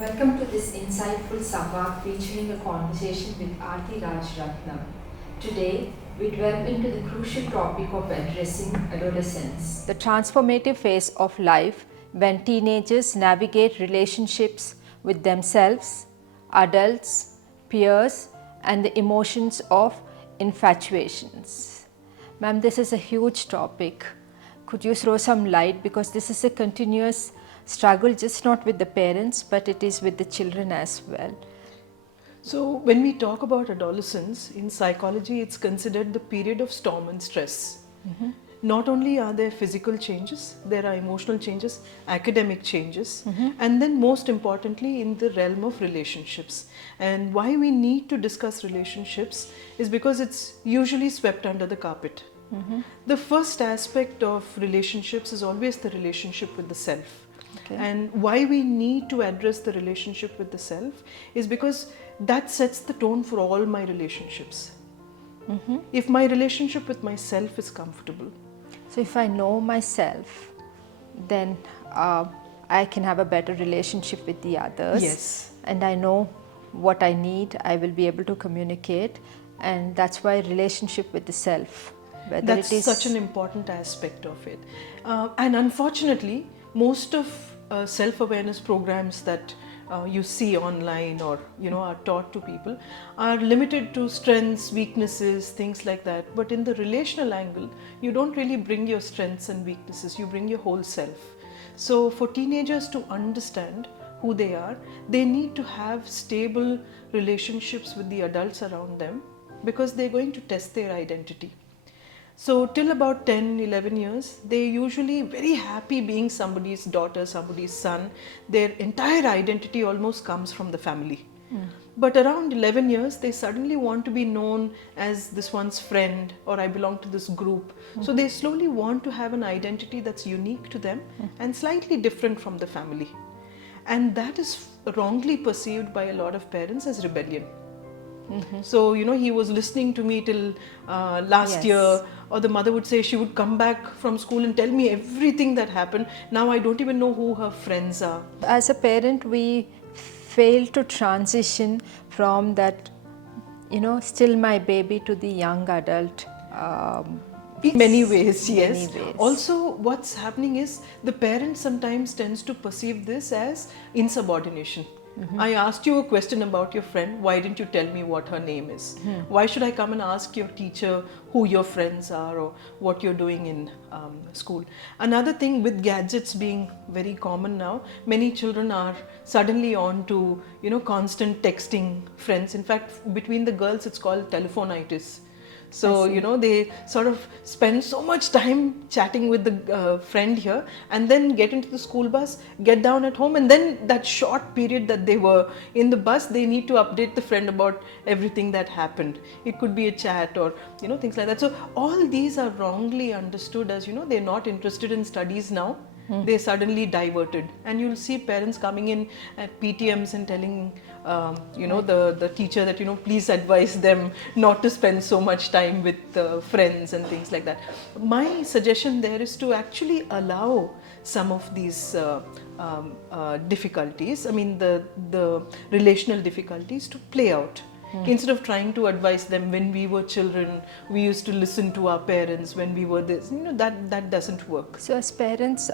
Welcome to this insightful Samvadh featuring a conversation with Aarti Raj Ratnam. Today, we delve into the crucial topic of addressing adolescence, the transformative phase of life when teenagers navigate relationships with themselves, adults, peers, and the emotions of infatuations. Ma'am, this is a huge topic. Could you throw some light, because this is a continuous struggle, just not with the parents but it is with the children as well. So when we talk about adolescence, in psychology it's considered the period of storm and stress. Not only are there physical changes, there are emotional changes, academic changes, and then most importantly in the realm of relationships. And why we need to discuss relationships is because it's usually swept under the carpet. The first aspect of relationships is always the relationship with the self. And why we need to address the relationship with the self is because that sets the tone for all my relationships. If my relationship with myself is comfortable. So if I know myself, then I can have a better relationship with the others. Yes. And I know what I need, I will be able to communicate, and that's why relationship with the self. That's such an important aspect of it. And unfortunately, most of self-awareness programs that you see online or are taught to people are limited to strengths, weaknesses, things like that. But in the relational angle, you don't really bring your strengths and weaknesses, you bring your whole self. So for teenagers to understand who they are, they need to have stable relationships with the adults around them, because they're going to test their identity. So till about 10, 11 years, they're usually very happy being somebody's daughter, somebody's son. Their entire identity almost comes from the family. But around 11 years, they suddenly want to be known as this one's friend, or I belong to this group. So they slowly want to have an identity that's unique to them and slightly different from the family. And that is wrongly perceived by a lot of parents as rebellion. So, he was listening to me till last year, or the mother would say she would come back from school and tell me everything that happened. Now I don't even know who her friends are. As a parent, we fail to transition from that, still my baby, to the young adult. In many ways, Many yes. ways. Also, what's happening is the parent sometimes tends to perceive this as insubordination. I asked you a question about your friend. Why didn't you tell me what her name is? Why should I come and ask your teacher who your friends are or what you're doing in school? Another thing, with gadgets being very common now, many children are suddenly on to constant texting friends. In fact, between the girls, it's called telephonitis. So, they sort of spend so much time chatting with the friend here, and then get into the school bus, get down at home, and then that short period that they were in the bus, they need to update the friend about everything that happened. It could be a chat or, things like that. So all these are wrongly understood as, they're not interested in studies now. They're suddenly diverted, and you'll see parents coming in at PTMs and telling the teacher that please advise them not to spend so much time with friends and things like that. My suggestion there is to actually allow some of these difficulties, the relational difficulties, to play out. Instead of trying to advise them, when we were children, we used to listen to our parents when we were this, that doesn't work. So as parents,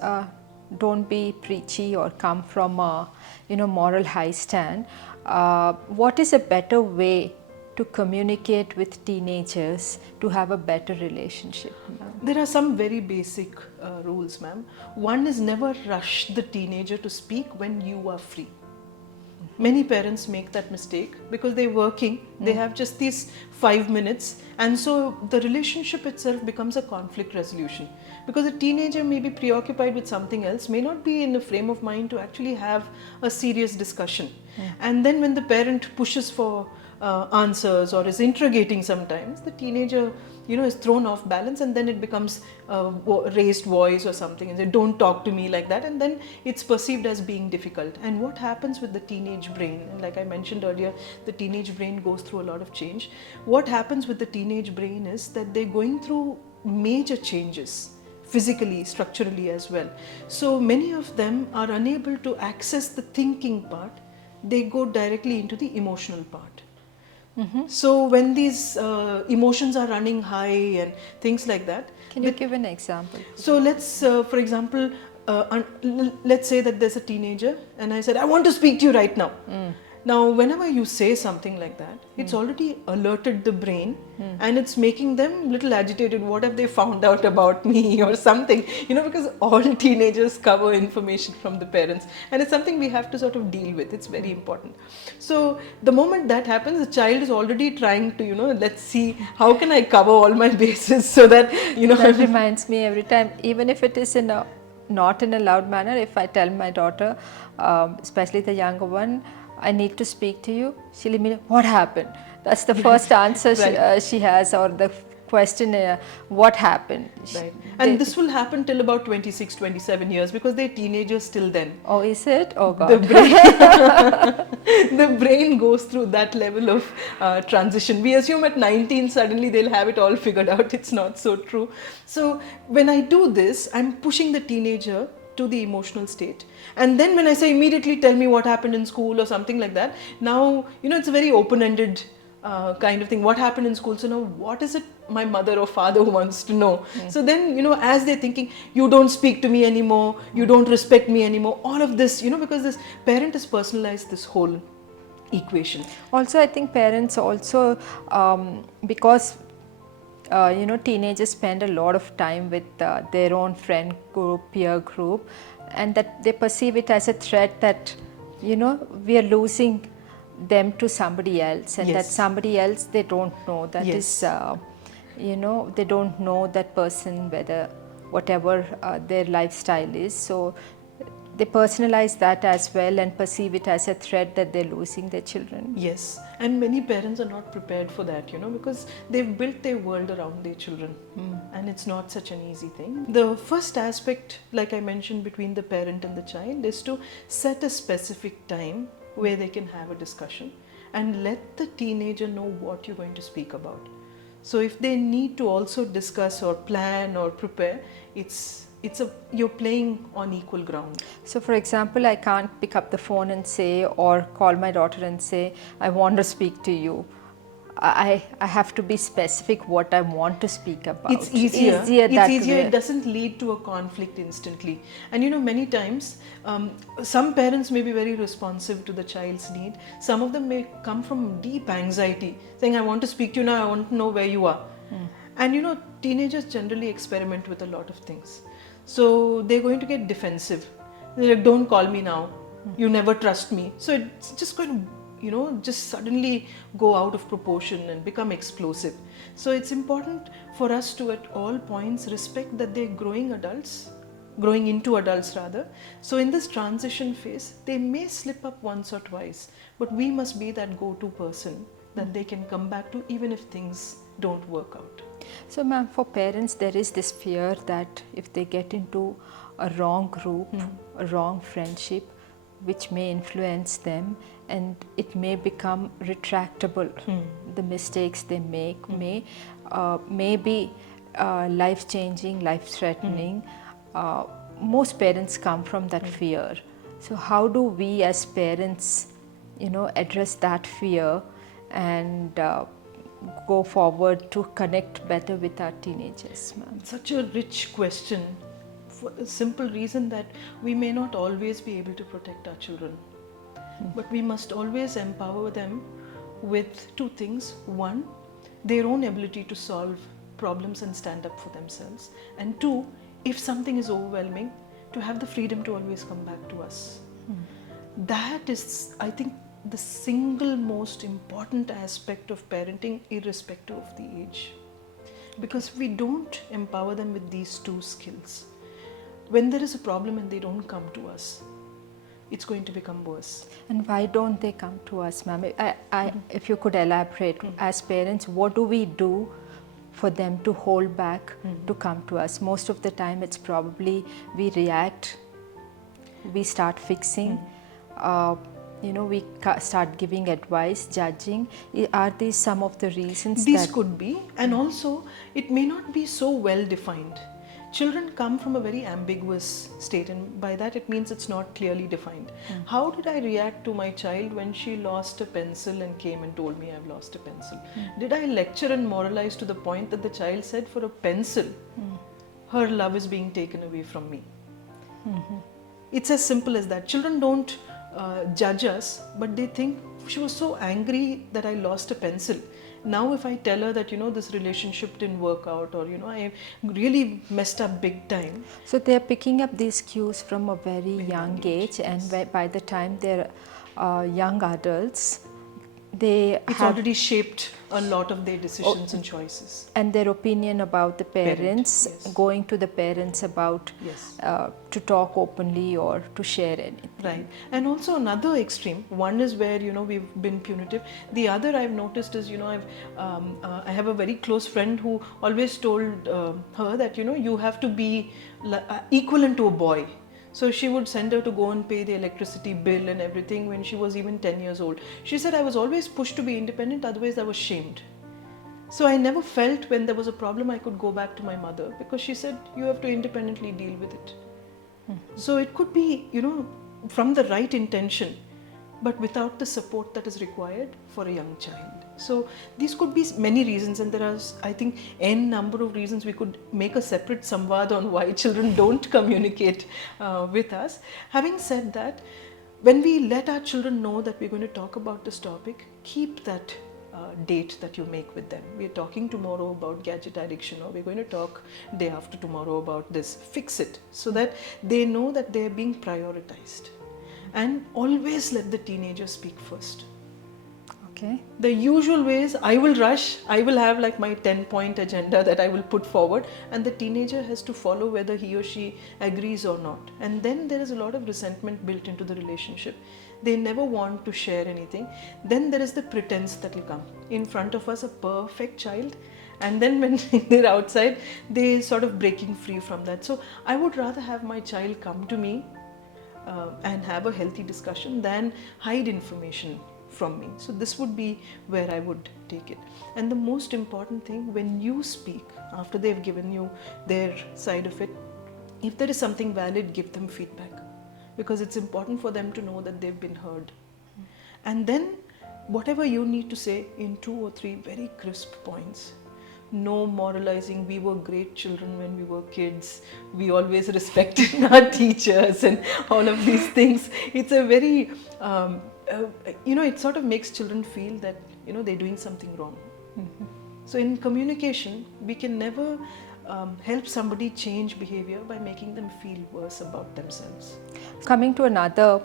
don't be preachy or come from a moral high stand. What is a better way to communicate with teenagers to have a better relationship? There are some very basic rules, ma'am. One is, never rush the teenager to speak when you are free. Many parents make that mistake because they're working, they have just these 5 minutes, and so the relationship itself becomes a conflict resolution, because a teenager may be preoccupied with something else, may not be in a frame of mind to actually have a serious discussion. And then when the parent pushes for answers or is interrogating sometimes, the teenager is thrown off balance, and then it becomes a raised voice or something, and say, don't talk to me like that, and then it's perceived as being difficult. And what happens with the teenage brain, and like I mentioned earlier, the teenage brain goes through a lot of change. What happens with the teenage brain is that they're going through major changes, physically, structurally as well. So many of them are unable to access the thinking part they go directly into the emotional part. So when these emotions are running high and things like that, Can you give an example? so let's, for example, let's say that there's a teenager and I said, I want to speak to you right now. Now, whenever you say something like that, it's already alerted the brain and it's making them little agitated. What have they found out about me or something? You know, because all teenagers cover information from the parents and it's something we have to sort of deal with. It's very important. So the moment that happens, the child is already trying to, you know, let's see, how can I cover all my bases so that, you know. That reminds me every time, even if it is in a not in a loud manner, if I tell my daughter, especially the younger one, I need to speak to you, she'll immediately, what happened? That's the first answer she has, or the question, what happened? Right. And this will happen till about 26, 27 years because they're teenagers till then. Oh, is it? Oh God. The brain goes through that level of transition. We assume at 19 suddenly they'll have it all figured out. It's not so true. So when I do this, I'm pushing the teenager to the emotional state, and then when I say immediately tell me what happened in school or something like that, now, you know, it's a very open-ended kind of thing. What happened in school? So now what is it my mother or father wants to know? So then, you know, as they're thinking, you don't speak to me anymore, you don't respect me anymore, all of this, you know, because this parent has personalized this whole equation. Also, I think parents also, because you know, teenagers spend a lot of time with their own friend group, peer group, and that they perceive it as a threat that, you know, we are losing them to somebody else, and that somebody else they don't know. That is, you know, they don't know that person, whether whatever their lifestyle is. So they personalize that as well and perceive it as a threat that they're losing their children. Yes, and many parents are not prepared for that, you know, because they've built their world around their children, and it's not such an easy thing. The first aspect, like I mentioned, between the parent and the child is to set a specific time where they can have a discussion and let the teenager know what you're going to speak about. So if they need to also discuss or plan or prepare, you're playing on equal ground. So for example, I can't pick up the phone and say, or call my daughter and say, I want to speak to you. I have to be specific what I want to speak about. It's easier. That way. It doesn't lead to a conflict instantly. And you know, many times, some parents may be very responsive to the child's need. Some of them may come from deep anxiety, saying, I want to speak to you now, I want to know where you are. And you know, teenagers generally experiment with a lot of things. So they're going to get defensive. They're like, don't call me now. You never trust me. So it's just going to, you know, just suddenly go out of proportion and become explosive. So it's important for us to at all points respect that they're growing into adults rather. So in this transition phase, they may slip up once or twice, but we must be that go-to person that they can come back to even if things don't work out. So ma'am, for parents there is this fear that if they get into a wrong group, a wrong friendship, which may influence them and it may become retractable. The mistakes they make may be life-changing, life-threatening. Most parents come from that fear. So how do we as parents, you know, address that fear and go forward to connect better with our teenagers, ma'am? Such a rich question, for the simple reason that we may not always be able to protect our children, but we must always empower them with two things. One, their own ability to solve problems and stand up for themselves, and two, if something is overwhelming, to have the freedom to always come back to us. That is, I think, the single most important aspect of parenting, irrespective of the age. Because if we don't empower them with these two skills, when there is a problem and they don't come to us, it's going to become worse. And why don't they come to us, ma'am? If you could elaborate, as parents, what do we do for them to hold back to come to us? Most of the time it's probably we react, we start fixing, you know, we start giving advice, judging. Are these some of the reasons? These could be, and also it may not be so well defined. children come from a very ambiguous state, and by that it means it's not clearly defined. How did I react to my child when she lost a pencil and came and told me I've lost a pencil? Did I lecture and moralize to the point that the child said, for a pencil, her love is being taken away from me? It's as simple as that. Children don't judge us, but they think, she was so angry that I lost a pencil. Now if I tell her that, this relationship didn't work out, or, I really messed up big time. So they're picking up these cues from a very young age, and by the time they're young adults, it's already shaped a lot of their decisions and choices. And their opinion about the parents, going to the parents about to talk openly or to share anything. Right. And also another extreme, one is where, we've been punitive. The other I've noticed is, I have a very close friend who always told her that, you have to be equivalent to a boy. So she would send her to go and pay the electricity bill and everything when she was even 10 years old. She said, I was always pushed to be independent, otherwise I was shamed. So I never felt when there was a problem I could go back to my mother, because she said, you have to independently deal with it. So it could be, from the right intention, but without the support that is required for a young child. So these could be many reasons, and there are, I think, n number of reasons. We could make a separate samvad on why children don't communicate with us. Having said that, when we let our children know that we're going to talk about this topic, keep that date that you make with them. We're talking tomorrow about gadget addiction, or we're going to talk day after tomorrow about this. Fix it so that they know that they're being prioritized. And always let the teenager speak first. Okay. The usual ways, I will rush, I will have like my 10-point agenda that I will put forward, and the teenager has to follow whether he or she agrees or not. And then there is a lot of resentment built into the relationship. They never want to share anything. Then there is the pretense that will come. In front of us, a perfect child, and then when they're outside, they're sort of breaking free from that. So I would rather have my child come to me and have a healthy discussion than hide information from me. So this would be where I would take it. And the most important thing, when you speak, after they've given you their side of it, if there is something valid, give them feedback, because it's important for them to know that they've been heard. And then whatever you need to say in 2 or 3 very crisp points. No moralizing, we were great children when we were kids, we always respected our teachers and all of these things. It's a very, it sort of makes children feel that, they're doing something wrong. So in communication, we can never help somebody change behavior by making them feel worse about themselves. Coming to another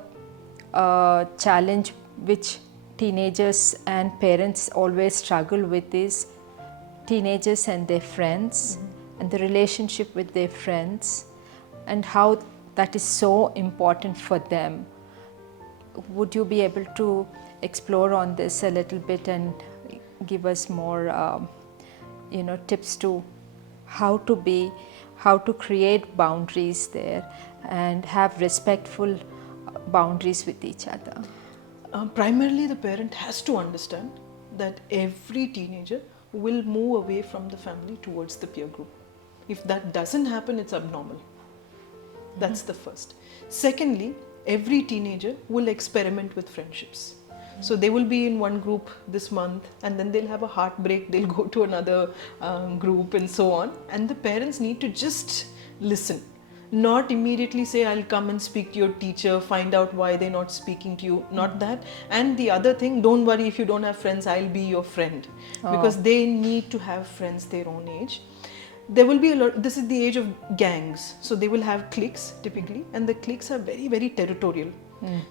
challenge which teenagers and parents always struggle with is teenagers and their friends, and the relationship with their friends, and how that is so important for them. Would you be able to explore on this a little bit and give us more tips to how to create boundaries there and have respectful boundaries with each other? Primarily, the parent has to understand that every teenager will move away from the family towards the peer group. If that doesn't happen, it's abnormal. That's the first. Secondly, every teenager will experiment with friendships. So they will be in one group this month, and then they'll have a heartbreak, they'll go to another group and so on. And the parents need to just listen. Not immediately say, I'll come and speak to your teacher, find out why they're not speaking to you. Not that. And the other thing, don't worry if you don't have friends, I'll be your friend. Because they need to have friends their own age. There will be a lot, this is the age of gangs. So they will have cliques typically, and the cliques are very, very territorial.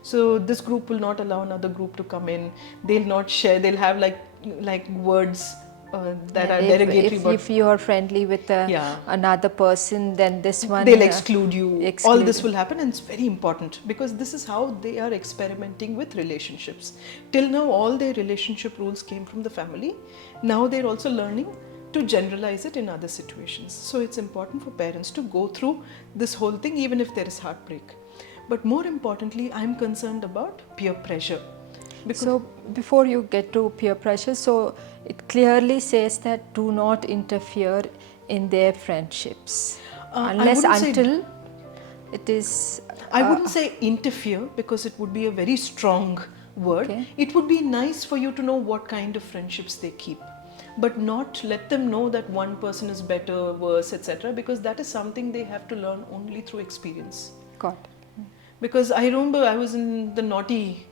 So this group will not allow another group to come in. They'll not share, they'll have like words that are derogatory. If you are friendly with another person, then this one they'll exclude you. All this will happen, and it's very important because this is how they are experimenting with relationships. Till now, all their relationship rules came from the family. Now they're also learning to generalize it in other situations. So it's important for parents to go through this whole thing, even if there is heartbreak. But more importantly, I'm concerned about peer pressure. So before you get to peer pressure, so it clearly says that do not interfere in their friendships. Unless wouldn't say- until it is. I wouldn't say interfere, because it would be a very strong word. Okay. It would be nice for you to know what kind of friendships they keep, but not let them know that one person is better, worse, etc., because that is something they have to learn only through experience. Got. Because I remember I was in the naughty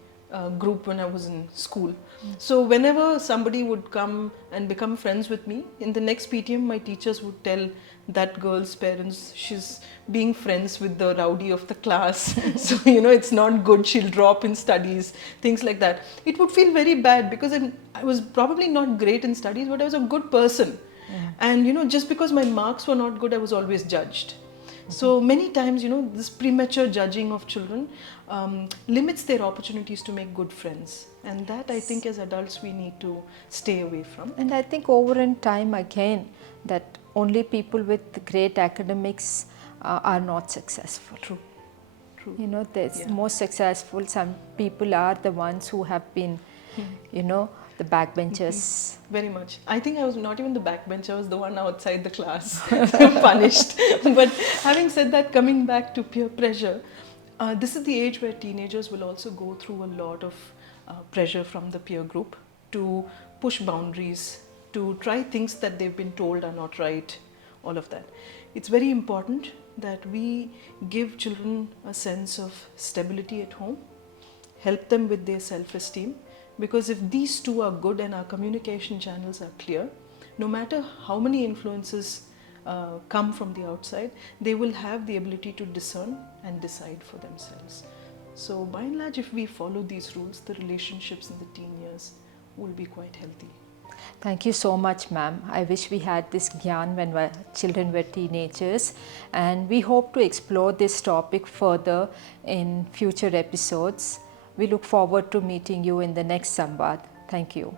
group when I was in school. So whenever somebody would come and become friends with me, in the next PTM my teachers would tell that girl's parents, she's being friends with the rowdy of the class. So it's not good, she'll drop in studies, things like that. It would feel very bad, because I was probably not great in studies, but I was a good person. And just because my marks were not good, I was always judged. So many times, this premature judging of children limits their opportunities to make good friends. And that, I think, as adults, we need to stay away from. And I think over in time again, that only people with great academics are not successful. True. There's most successful. Some people are the ones who have been, the backbenchers. Very much. I think I was not even the backbencher, I was the one outside the class, punished. But having said that, coming back to peer pressure, this is the age where teenagers will also go through a lot of pressure from the peer group to push boundaries, to try things that they've been told are not right, all of that. It's very important that we give children a sense of stability at home, help them with their self-esteem, because if these two are good and our communication channels are clear, no matter how many influences come from the outside, they will have the ability to discern and decide for themselves. So by and large, if we follow these rules, the relationships in the teen years will be quite healthy. Thank you so much, ma'am. I wish we had this gyan when our children were teenagers, and we hope to explore this topic further in future episodes. We look forward to meeting you in the next Samvadh. Thank you.